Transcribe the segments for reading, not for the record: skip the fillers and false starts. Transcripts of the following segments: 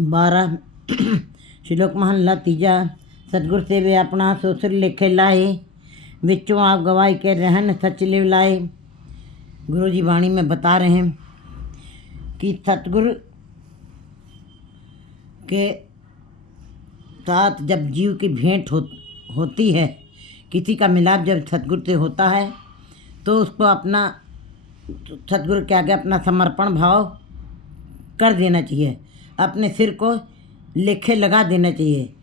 12 श्लोक महला तीजा। सतगुर सेवे अपना सोसर लेखे लाए, विचों आप गवाई के रहन सच लिव लाए। गुरु जी वाणी में बता रहे हैं कि सतगुर के साथ जब जीव की भेंट होती है, किसी का मिलाप जब सतगुर से होता है तो उसको अपना सतगुरु के आगे अपना समर्पण भाव कर देना चाहिए। अपने सिर को लेखे लगा देना चाहिए।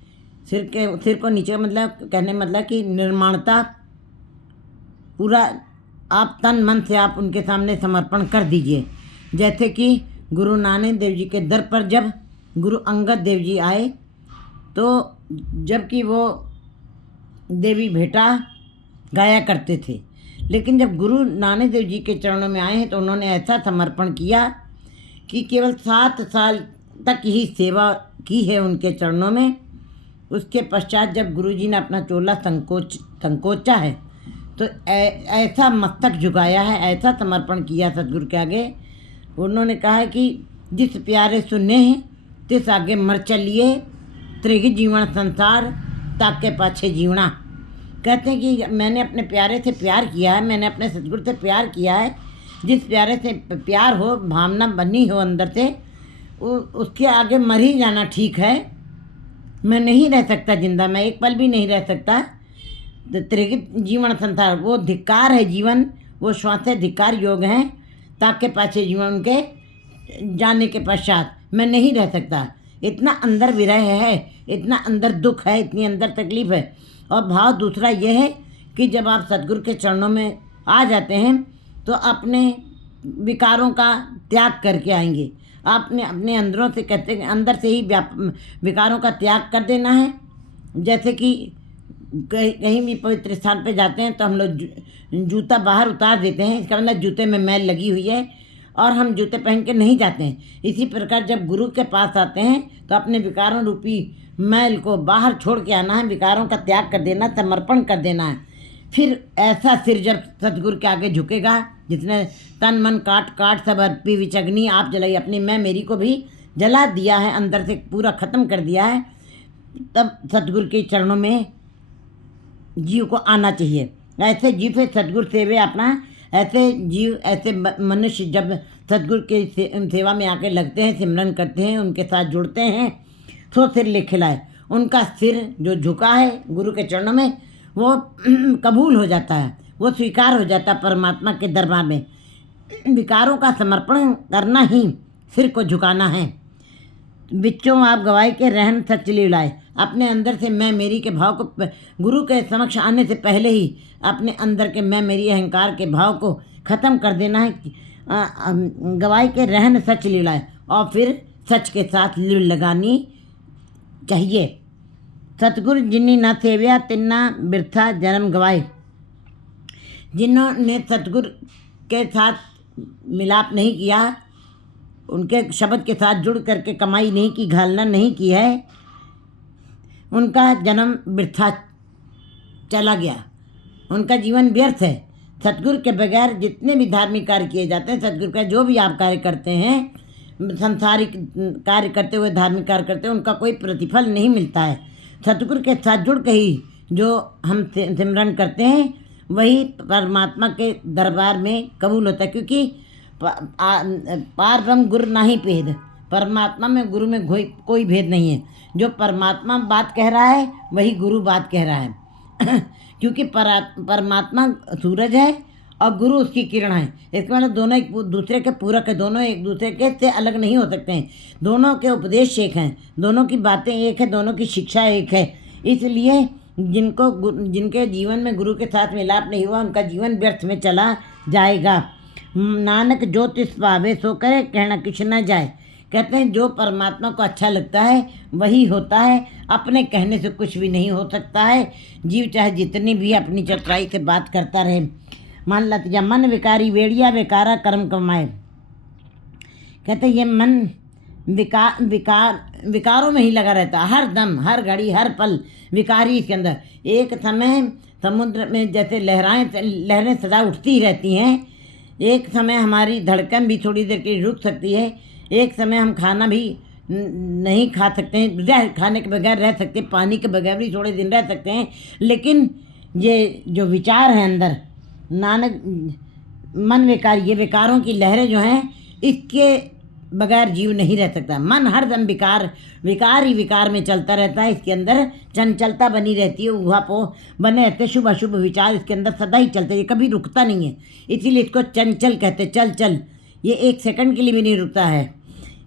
सिर को नीचे मतलब कहने मतलब कि निर्माणता पूरा आप तन मन से आप उनके सामने समर्पण कर दीजिए। जैसे कि गुरु नानक देव जी के दर पर जब गुरु अंगद देव जी आए तो जबकि वो देवी भेटा गाया करते थे, लेकिन जब गुरु नानक देव जी के चरणों में आए हैं तो उन्होंने ऐसा समर्पण किया कि केवल 7 साल तक ही सेवा की है उनके चरणों में। उसके पश्चात जब गुरु जी ने अपना चोला संकोचा है तो ऐसा मस्तक झुकाया है, ऐसा समर्पण किया सतगुरु के आगे। उन्होंने कहा है कि जिस प्यारे सुने हैं तिस आगे मर चलिए, त्रिग जीवन संसार ताके पाछे जीवना। कहते हैं कि मैंने अपने प्यारे से प्यार किया है, मैंने अपने सतगुरु से प्यार किया है। जिस प्यारे से प्यार हो, भावना बनी हो अंदर से, उसके आगे मर ही जाना ठीक है। मैं नहीं रह सकता जिंदा, मैं एक पल भी नहीं रह सकता। त्रिगित जीवन संसार वो धिक्कार है, जीवन वो श्वास धिक्कार योग हैं। ताके पाछे जीवन उनके जाने के पश्चात मैं नहीं रह सकता। इतना अंदर विरह है, इतना अंदर दुख है, इतनी अंदर तकलीफ है। और भाव दूसरा यह है कि जब आप सतगुरु के चरणों में आ जाते हैं तो अपने विकारों का त्याग करके आएंगे। आपने अपने अंदरों से कहते हैं अंदर से ही विकारों का त्याग कर देना है। जैसे कि कहीं भी पवित्र स्थान पे जाते हैं तो हम लोग जूता बाहर उतार देते हैं, इसका मतलब जूते में मैल लगी हुई है और हम जूते पहन के नहीं जाते हैं। इसी प्रकार जब गुरु के पास आते हैं तो अपने विकारों रूपी मैल को बाहर छोड़ के आना है, विकारों का त्याग कर देना, समर्पण कर देना है। फिर ऐसा सिर जब सतगुरु के आगे झुकेगा, जिसने तन मन काट सब अर्पी विचग्नि आप जलाई अपनी, मैं मेरी को भी जला दिया है, अंदर से पूरा ख़त्म कर दिया है, तब सतगुरु के चरणों में जीव को आना चाहिए। ऐसे जीव से सतगुरु सेवे अपना, ऐसे जीव ऐसे मनुष्य जब सतगुरु के सेवा में आके लगते हैं, सिमरन करते हैं, उनके साथ जुड़ते हैं, तो सिर लेखे लाए। उनका सिर जो झुका है गुरु के चरणों में वो कबूल हो जाता है, वो स्वीकार हो जाता है परमात्मा के दरबार में। विकारों का समर्पण करना ही सिर को झुकाना है। बिच्चों आप गवाई के रहन सच लिव लाए। अपने अंदर से मैं मेरी के भाव को गुरु के समक्ष आने से पहले ही अपने अंदर के मैं मेरी अहंकार के भाव को ख़त्म कर देना है। गवाई के रहन सच लिव लाए और फिर सच के साथ लिव लगानी चाहिए। सतगुरु जिन्नी ना सेव्या तिन्ना बिरथा जन्म गवाए। जिन्होंने सतगुरु के साथ मिलाप नहीं किया, उनके शब्द के साथ जुड़ करके कमाई नहीं की, घालना नहीं की है, उनका जन्म वृथा चला गया, उनका जीवन व्यर्थ है। सतगुरु के बगैर जितने भी धार्मिक कार्य किए जाते हैं, सतगुरु का जो भी आप कार्य करते हैं, संसारिक कार्य करते हुए धार्मिक कार्य करते हैं, उनका कोई प्रतिफल नहीं मिलता है। सतगुरु के साथ जुड़ के ही जो हम सिमरन करते हैं वही परमात्मा के दरबार में कबूल होता है। क्योंकि पार ब्रह्म गुरु नहीं भेद, परमात्मा में गुरु में कोई भेद नहीं है। जो परमात्मा बात कह रहा है वही गुरु बात कह रहा है। क्योंकि परमात्मा सूरज है और गुरु उसकी किरण है। इसका मतलब दोनों एक दूसरे के पूरक है, दोनों एक दूसरे के से अलग नहीं हो सकते हैं। दोनों के उपदेश एक हैं, दोनों की बातें एक है, दोनों की शिक्षा एक है। इसलिए जिनके जीवन में गुरु के साथ मिलाप नहीं हुआ उनका जीवन व्यर्थ में चला जाएगा। नानक जो तिस पावे सो करे, कहना किछ न जाए। कहते हैं जो परमात्मा को अच्छा लगता है वही होता है, अपने कहने से कुछ भी नहीं हो सकता है। जीव चाहे जितनी भी अपनी चतुराई से बात करता रहे। मान लत मन विकारी वेड़िया विकारा कर्म कमाए। कहते ये मन विकारों में ही लगा रहता है, हर दम हर घड़ी हर पल विकारी इसके अंदर। एक समय समुद्र में जैसे लहरें सदा उठती ही रहती हैं, एक समय हमारी धड़कन भी थोड़ी देर के लिए रुक सकती है, एक समय हम खाना भी नहीं खा सकते हैं, खाने के बगैर रह सकते हैं, पानी के बगैर भी थोड़े दिन रह सकते हैं, लेकिन ये जो विचार हैं अंदर, नानक मन विकार, ये विकारों की लहरें जो हैं, इसके बगैर जीव नहीं रह सकता। मन हरदम विकार ही विकार में चलता रहता है, इसके अंदर चंचलता बनी रहती है, ऊहापोह बने रहते, शुभ अशुभ विचार इसके अंदर सदा ही चलते, ये कभी रुकता नहीं है, इसीलिए इसको चंचल कहते। चल चल, ये एक सेकंड के लिए भी नहीं रुकता है,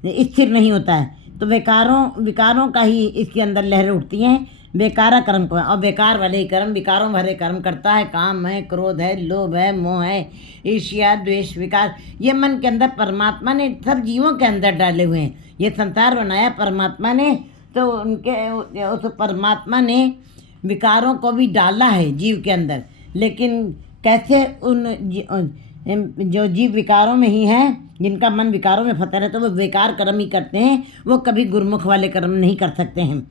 स्थिर नहीं होता है। तो विकारों का ही इसके अंदर लहरें उठती हैं, बेकारा कर्म को, और बेकार वाले ही कर्म, विकारों भरे कर्म करता है। काम है, क्रोध है, लोभ है, मोह है, ईर्ष्या, द्वेष, विकार, ये मन के अंदर परमात्मा ने सब जीवों के अंदर डाले हुए हैं। ये संसार बनाया परमात्मा ने, तो उस परमात्मा ने विकारों को भी डाला है जीव के अंदर। लेकिन कैसे जो जीव विकारों में ही हैं, जिनका मन विकारों में फंसा रहता है, वो बेकार कर्म ही करते हैं, वो कभी गुरुमुख वाले कर्म नहीं कर सकते हैं।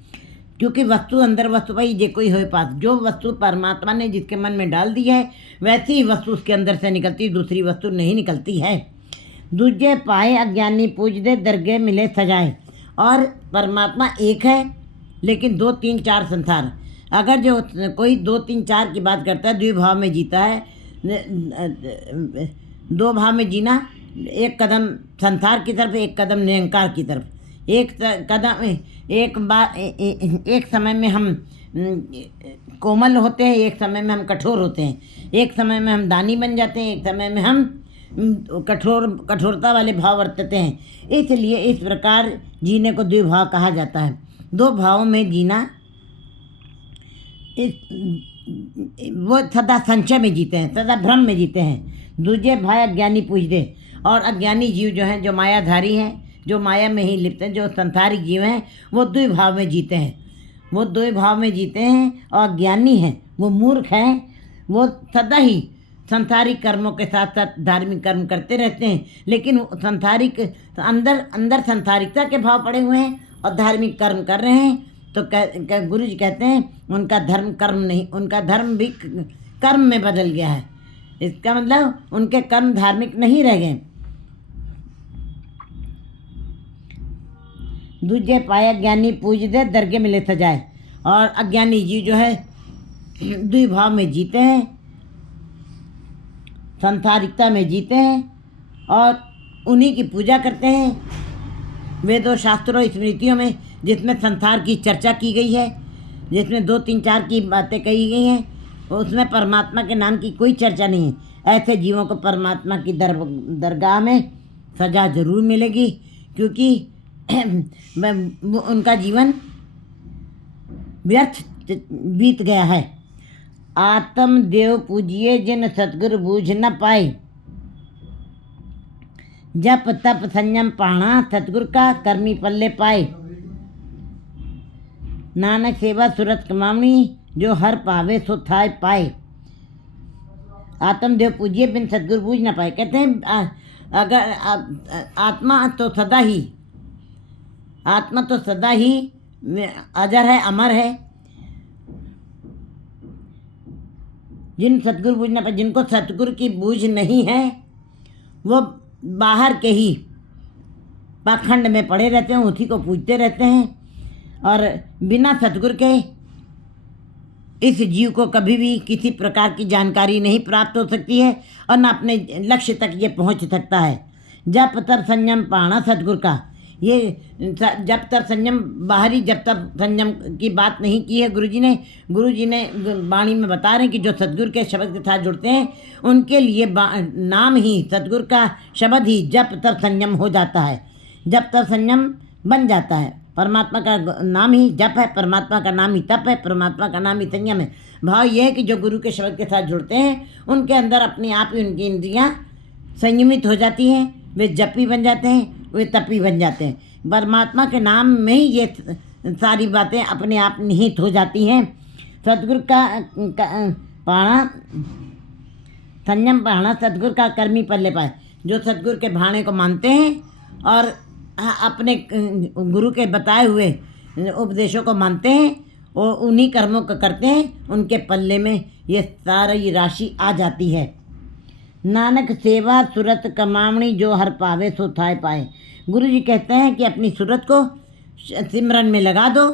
क्योंकि वस्तु अंदर वस्तु भाई जे कोई हो पास, जो वस्तु परमात्मा ने जिसके मन में डाल दी है, वैसी ही वस्तु उसके अंदर से निकलती, दूसरी वस्तु नहीं निकलती है। दूजे पाए अज्ञानी पूजदे, दरगे मिले सजाए। और परमात्मा एक है, लेकिन 2 3 4 संसार। अगर जो कोई 2 3 4 की बात करता है, द्विभाव में जीता है, 2 भाव में जीना, एक कदम संसार की तरफ, एक कदम निरंकार की तरफ। एक कदम एक समय में हम कोमल होते हैं, एक समय में हम कठोर होते हैं, एक समय में हम दानी बन जाते हैं, एक समय में हम कठोरता वाले भाव वर्तते हैं। इसलिए इस प्रकार जीने को द्विभाव कहा जाता है। 2 भावों में जीना, वो सदा संशय में जीते हैं, सदा भ्रम में जीते हैं। दूजे भाई अज्ञानी पूजदे, और अज्ञानी जीव जो हैं, जो मायाधारी हैं, जो माया में ही लिप्त हैं, जो संसारिक जीव हैं, वो द्विभाव में जीते हैं। वो द्विभाव में जीते हैं, और ज्ञानी हैं, वो मूर्ख हैं, वो सदा ही संसारिक कर्मों के साथ साथ धार्मिक कर्म करते रहते हैं, लेकिन संसारिक अंदर संसारिकता के भाव पड़े हुए हैं और धार्मिक कर्म कर रहे हैं। तो गुरु जी कहते हैं उनका धर्म कर्म नहीं, उनका धर्म भी कर्म में बदल गया है। इसका मतलब उनके कर्म धार्मिक नहीं रह गए। दूजे पाया ज्ञानी पूजदे, दरगे मिले सजाए। और अज्ञानी जीव जो है द्विभाव में जीते हैं, संसारिकता में जीते हैं, और उन्हीं की पूजा करते हैं। वेदों, शास्त्रों, स्मृतियों में जिसमें संसार की चर्चा की गई है, जिसमें 2 3 4 की बातें कही गई हैं, उसमें परमात्मा के नाम की कोई चर्चा नहीं है। ऐसे जीवों को परमात्मा की दरगाह में सजा जरूर मिलेगी, क्योंकि उनका जीवन व्यर्थ बीत गया है। आत्म देव पूजिए, जिन सतगुरु बूझ न पाए। जप तप संयम पाणा, सतगुरु का कर्मी पल्ले पाए। नानक सेवा सुरत कमावनी, जो हर पावे सो थाय पाए। आत्मदेव पूजिए, बिन सतगुरु बूझ न पाए। कहते हैं अगर आत्मा तो सदा ही अजर है, अमर है। जिन सतगुरु बूझ न पाए, जिनको सतगुरु की बूझ नहीं है, वो बाहर के ही पाखंड में पड़े रहते हैं, उसी को पूजते रहते हैं। और बिना सतगुरु के इस जीव को कभी भी किसी प्रकार की जानकारी नहीं प्राप्त हो सकती है, और न अपने लक्ष्य तक ये पहुंच सकता है। जप तप संयम पाणा, सतगुरु का ये जब तक संयम, बाहरी जब तक संयम की बात नहीं की है गुरु जी ने वाणी में बता रहे हैं कि जो सतगुरु के शब्द के साथ जुड़ते हैं, उनके लिए नाम ही, सतगुरु का शब्द ही जप तप संयम हो जाता है, जप तप संयम बन जाता है। परमात्मा का नाम ही जप है, परमात्मा का नाम ही तप है, परमात्मा का नाम ही संयम है। भाव यह है कि जो गुरु के शब्द के साथ जुड़ते हैं, उनके अंदर अपने आप ही उनकी इंद्रियां संयमित हो जाती हैं, वे जपी बन जाते हैं, वे तपी बन जाते हैं। परमात्मा के नाम में ही ये सारी बातें अपने आप निहित हो जाती हैं। सतगुरु का पाणा, संयम पाणा, सतगुरु का कर्मी पल्ले पाए। जो सतगुरु के भाणे को मानते हैं और अपने गुरु के बताए हुए उपदेशों को मानते हैं और उन्हीं कर्मों को करते हैं, उनके पल्ले में ये सारी राशि आ जाती है। नानक सेवा सुरत कमावणी, जो हर पावे सो थाय पाए। गुरु जी कहते हैं कि अपनी सूरत को सिमरन में लगा दो,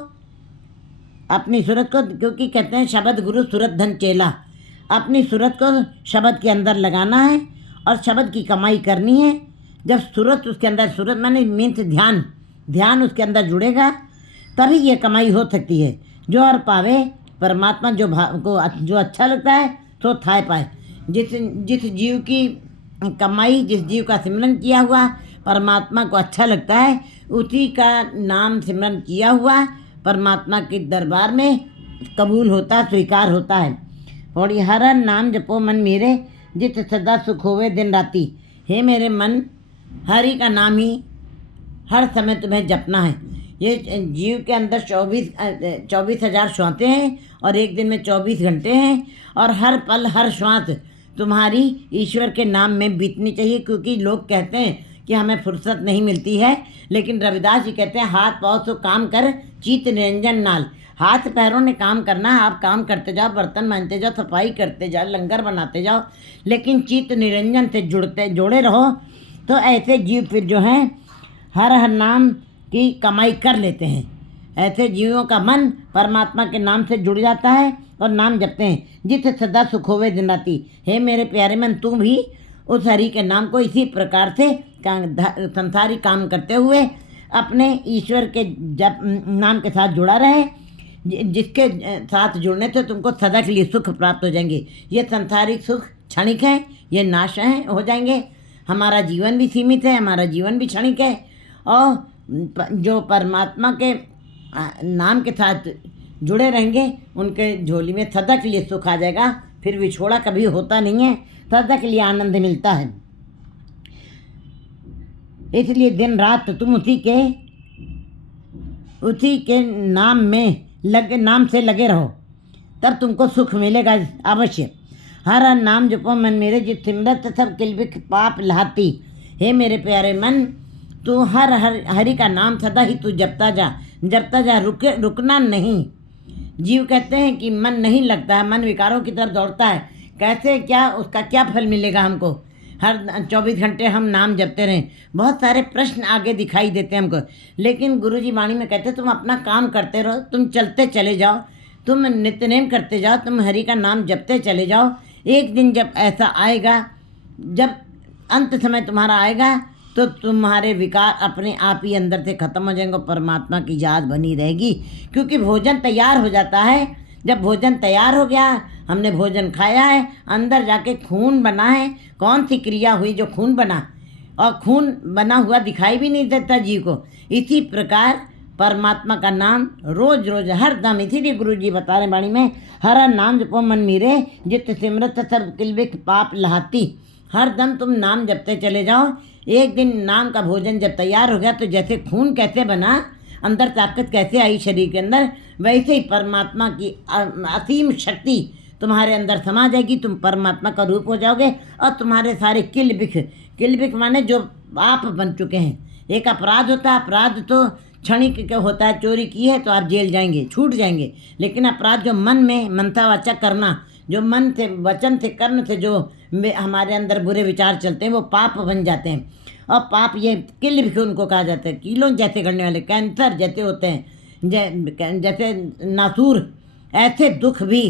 अपनी सूरत को, क्योंकि कहते हैं शब्द गुरु सूरत धन चेला। अपनी सूरत को शब्द के अंदर लगाना है और शब्द की कमाई करनी है। जब सूरत उसके अंदर, सूरत माने मीन्स ध्यान, ध्यान उसके अंदर जुड़ेगा तभी ये कमाई हो सकती है। जो और पावे परमात्मा, जो को जो अच्छा लगता है तो थाए पाए। जिस जीव की कमाई, जिस जीव का सिमरन किया हुआ परमात्मा को अच्छा लगता है, उसी का नाम सिमरन किया हुआ परमात्मा के दरबार में कबूल होता, स्वीकार होता है। और हर नाम जपो मन मेरे, जित सदा सुख होवे दिन राति। हे मेरे मन, हरि का नाम ही हर समय तुम्हें जपना है। ये जीव के अंदर 24,000 श्वासें हैं और एक दिन में 24 घंटे हैं, और हर पल हर श्वास तुम्हारी ईश्वर के नाम में बीतनी चाहिए। क्योंकि लोग कहते हैं कि हमें फुर्सत नहीं मिलती है, लेकिन रविदास जी कहते हैं हाथ पाँव तो काम कर, चित निरंजन नाल। हाथ पैरों ने काम करना है, आप काम करते जाओ, बर्तन मांजते जाओ, सफाई करते जाओ, लंगर बनाते जाओ, लेकिन चित निरंजन से जुड़े रहो। तो ऐसे जीव फिर जो हैं हर नाम की कमाई कर लेते हैं। ऐसे जीवों का मन परमात्मा के नाम से जुड़ जाता है और नाम जपते हैं, जित सदा सुख होवे दिन राति। हे मेरे प्यारे मन, तू भी उस हरि के नाम को इसी प्रकार से संसारी काम करते हुए अपने ईश्वर के जप नाम के साथ जुड़ा रहे, जिसके साथ जुड़ने से तुमको सदा के लिए सुख प्राप्त हो जाएंगे। ये संसारिक सुख क्षणिक है, ये नाश है, हो जाएंगे। हमारा जीवन भी सीमित है, हमारा जीवन भी क्षणिक है, और जो परमात्मा के नाम के साथ जुड़े रहेंगे उनके झोली में सदा के लिए सुख आ जाएगा। फिर विछोड़ा कभी होता नहीं है, सदा के लिए आनंद मिलता है। इसलिए दिन रात तुम उसी के नाम से लगे रहो, तब तुमको सुख मिलेगा अवश्य। हर नाम जपो मन मेरे, जित सिमरत सब किलबिख पाप लाती। हे मेरे प्यारे मन, तू हरि का नाम सदा ही तू जपता जा, रुकना नहीं। जीव कहते हैं कि मन नहीं लगता है, मन विकारों की तरफ दौड़ता है, कैसे, क्या उसका क्या फल मिलेगा हमको। हर 24 घंटे हम नाम जपते रहें, बहुत सारे प्रश्न आगे दिखाई देते हैं हमको, लेकिन गुरु जी वाणी में कहते हैं तुम अपना काम करते रहो, तुम चलते चले जाओ, तुम नित्यनेम करते जाओ, तुम हरि का नाम जपते चले जाओ। एक दिन जब ऐसा आएगा, जब अंत समय तुम्हारा आएगा, तो तुम्हारे विकार अपने आप ही अंदर से खत्म हो जाएंगे, परमात्मा की याद बनी रहेगी। क्योंकि भोजन तैयार हो जाता है, जब भोजन तैयार हो गया, हमने भोजन खाया है, अंदर जाके खून बना है। कौन सी क्रिया हुई जो खून बना, और खून बना हुआ दिखाई भी नहीं देता जीव को। इसी प्रकार परमात्मा का नाम रोज रोज हर दम, इसीलिए गुरु जी बता रहे वाणी में, हर नाम जपो मन मेरे, जित सिमरत सब किलबिख पाप लहाती। हर दम तुम नाम जपते चले जाओ। एक दिन नाम का भोजन जब तैयार हो गया, तो जैसे खून कैसे बना, अंदर ताकत कैसे आई शरीर के अंदर, वैसे ही परमात्मा की असीम शक्ति तुम्हारे अंदर समा जाएगी। तुम परमात्मा का रूप हो जाओगे, और तुम्हारे सारे किलबिख माने जो पाप बन चुके हैं। एक अपराध होता है, अपराध तो क्षणिक होता है, चोरी की है तो आप जेल जाएंगे, छूट जाएंगे, लेकिन अपराध जो मन में मनता वाचा करना, जो मन से, वचन से, कर्म से जो हमारे अंदर बुरे विचार चलते हैं, वो पाप बन जाते हैं। और पाप ये किलबिख उनको कहा जाता है, कीलों जैसे करने वाले, कैंसर जैसे होते हैं, जैसे नासूर, ऐसे दुख भी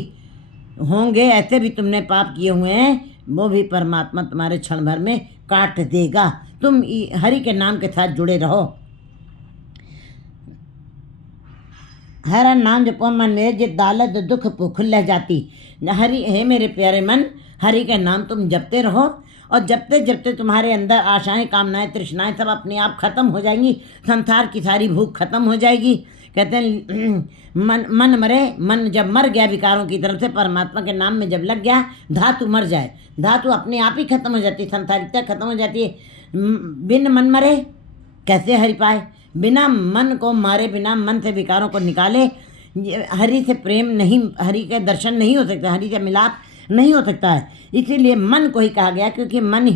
होंगे, ऐसे भी तुमने पाप किए हुए हैं, वो भी परमात्मा तुम्हारे क्षण भर में काट देगा। तुम हरि के नाम के साथ जुड़े रहो। हर नाम जपो मन मेरे, जित दालत दुख भूख लह जाती। हरि, हे मेरे प्यारे मन, हरि का नाम तुम जपते रहो, और जपते जपते तुम्हारे अंदर आशाएं, कामनाएं, तृष्णाएं सब अपने आप खत्म हो जाएंगी। संसार की सारी भूख खत्म हो जाएगी। कहते हैं मन मरे, मन जब मर गया विकारों की तरफ से, परमात्मा के नाम में जब लग गया, धातु मर जाए, धातु अपने आप ही खत्म हो जाती है, संसारिकता खत्म हो जाती है। बिन मन मरे कैसे हरि पाए, बिना मन को मारे, बिना मन से विकारों को निकाले हरि से प्रेम नहीं, हरि के दर्शन नहीं हो सकता, हरि से मिलाप नहीं हो सकता है। इसीलिए मन को ही कहा गया, क्योंकि मन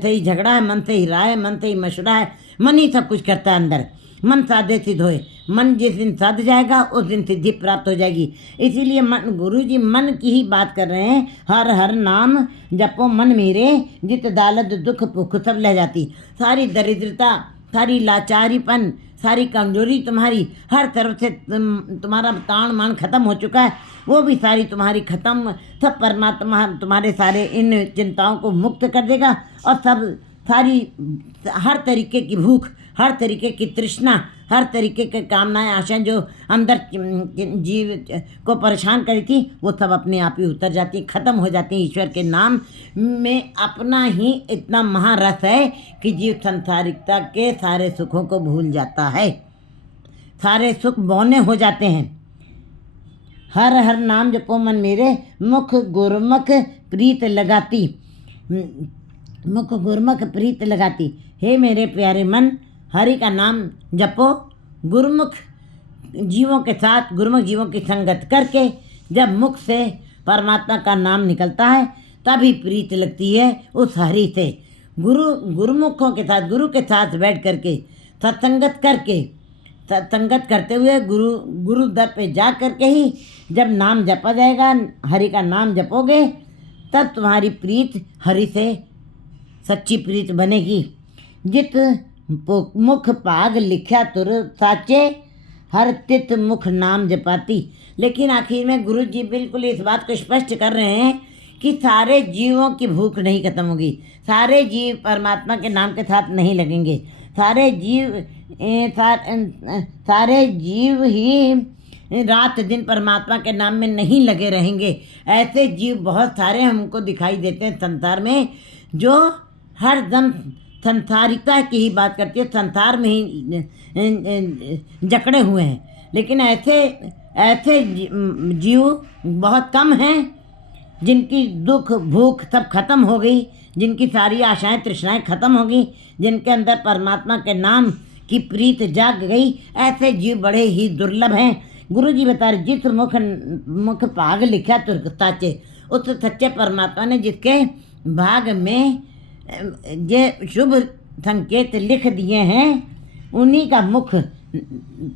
से ही झगड़ा है, मन से ही राय, मन से ही मशुरा है, मन ही सब कुछ करता है अंदर। मन साधे सिद्ध होए, मन जिस दिन साध जाएगा उस दिन सिद्धि प्राप्त हो जाएगी। इसीलिए गुरु जी मन की ही बात कर रहे हैं। हर नाम जपो मन मेरे, जित दालत दुख भूख सब लह जाती। सारी दरिद्रता सारी लाचारीपन, सारी कमजोरी तुम्हारी, हर तरफ से तुम्हारा ताण मान खत्म हो चुका है, वो भी सारी तुम्हारी खत्म। सब परमात्मा तुम्हारे सारे इन चिंताओं को मुक्त कर देगा और सब सारी हर तरीके की भूख, हर तरीके की तृष्णा, हर तरीके के कामनाएं, आशाएं जो अंदर जीव को परेशान करी थी, वो सब अपने आप ही उतर जाती, खत्म हो जाती। ईश्वर के नाम में अपना ही इतना महारस है कि जीव संसारिकता के सारे सुखों को भूल जाता है, सारे सुख बौने हो जाते हैं। हर हर नाम जपो मन मेरे, मुख गुरमुख प्रीत लगाती, मुख गुरमुख प्रीत लगाती। हे मेरे प्यारे मन, हरि का नाम जपो, गुरुमुख जीवों के साथ, गुरुमुख जीवों की संगत करके जब मुख से परमात्मा का नाम निकलता है तभी प्रीत लगती है उस हरि से। गुरुमुखों के साथ, गुरु के साथ बैठ करके सत्संगत करके, सत्संगत करते हुए गुरु दर पे जा करके ही जब नाम जपा जाएगा, हरि का नाम जपोगे, तब तुम्हारी प्रीत हरि से सच्ची प्रीत बनेगी। जित मुख पाग लिख्या तुर साचे, हर तित मुख नाम जपाती। लेकिन आखिर में गुरु जी बिल्कुल इस बात को स्पष्ट कर रहे हैं कि सारे जीवों की भूख नहीं खत्म होगी, सारे जीव परमात्मा के नाम के साथ नहीं लगेंगे, सारे जीव ही रात दिन परमात्मा के नाम में नहीं लगे रहेंगे। ऐसे जीव बहुत सारे हमको दिखाई देते हैं संसार में, जो हर दम संसारिकता की ही बात करती है, संसार में ही जकड़े हुए हैं। लेकिन ऐसे जीव बहुत कम हैं जिनकी दुख भूख सब खत्म हो गई, जिनकी सारी आशाएं तृष्णाएं खत्म हो गई, जिनके अंदर परमात्मा के नाम की प्रीत जाग गई। ऐसे जीव बड़े ही दुर्लभ हैं। गुरु जी बता रहे, जिस मुख भाग लिखा तुर्क साचे, उस सच्चे परमात्मा ने जिसके भाग में ये शुभ संकेत लिख दिए हैं, उन्हीं का मुख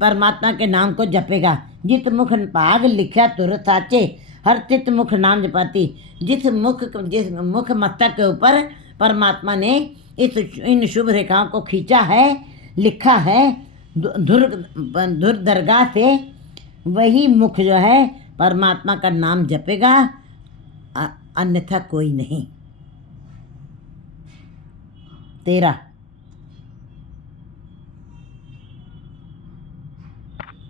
परमात्मा के नाम को जपेगा। जित मुख भाग लिखा तुर साचे, हर चित मुख नाम जपाती। जिस मुख मस्तक के ऊपर परमात्मा ने इन शुभ रेखाओं को खींचा है, लिखा है धुर दरगाह से, वही मुख जो है परमात्मा का नाम जपेगा, अन्यथा कोई नहीं। 13